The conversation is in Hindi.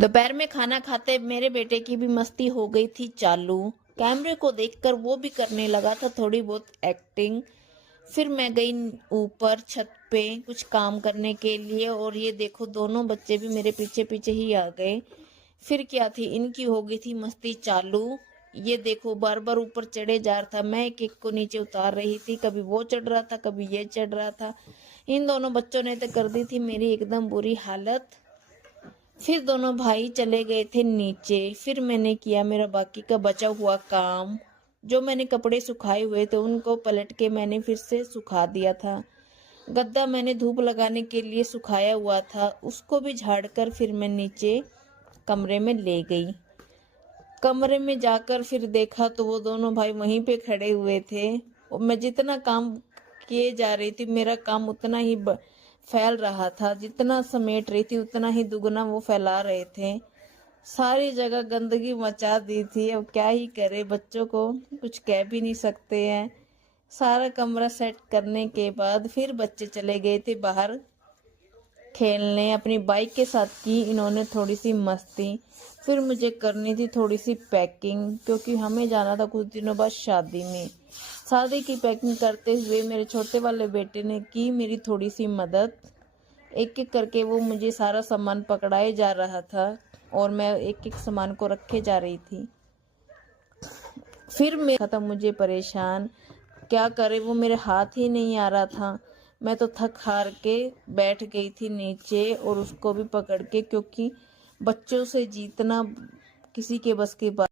दोपहर में खाना खाते मेरे बेटे की भी मस्ती हो गई थी चालू। कैमरे को देखकर वो भी करने लगा था थोड़ी बहुत एक्टिंग। फिर मैं गई ऊपर छत पे कुछ काम करने के लिए, और ये देखो दोनों बच्चे भी मेरे पीछे पीछे ही आ गए। फिर क्या थी, इनकी हो गई थी मस्ती चालू। ये देखो बार बार ऊपर चढ़े जा रहा था, मैं एक एक को नीचे उतार रही थी, कभी वो चढ़ रहा था कभी ये चढ़ रहा था। इन दोनों बच्चों ने तो कर दी थी मेरी एकदम बुरी हालत। फिर दोनों भाई चले गए थे नीचे। फिर मैंने किया मेरा बाकी का बचा हुआ काम। जो मैंने कपड़े सुखाए हुए थे उनको पलट के मैंने फिर से सुखा दिया था। गद्दा मैंने धूप लगाने के लिए सुखाया हुआ था, उसको भी झाड़कर फिर मैं नीचे कमरे में ले गई। कमरे में जाकर फिर देखा तो वो दोनों भाई वहीं पे खड़े हुए थे, और मैं जितना काम किए जा रही थी मेरा काम उतना ही फैल रहा था। जितना समेट रही थी उतना ही दुगना वो फैला रहे थे। सारी जगह गंदगी मचा दी थी। अब क्या ही करे, बच्चों को कुछ कह भी नहीं सकते हैं। सारा कमरा सेट करने के बाद फिर बच्चे चले गए थे बाहर खेलने। अपनी बाइक के साथ की इन्होंने थोड़ी सी मस्ती। फिर मुझे करनी थी थोड़ी सी पैकिंग, क्योंकि हमें जाना था कुछ दिनों बाद शादी में। शादी की पैकिंग करते हुए मेरे छोटे वाले बेटे ने की मेरी थोड़ी सी मदद। एक एक करके वो मुझे सारा सामान पकड़ाए जा रहा था, और मैं एक एक सामान को रखे जा रही थी। फिर मैं था मुझे परेशान, क्या करे वो मेरे हाथ ही नहीं आ रहा था। मैं तो थक हार के बैठ गई थी नीचे, और उसको भी पकड़ के, क्योंकि बच्चों से जीतना किसी के बस की बात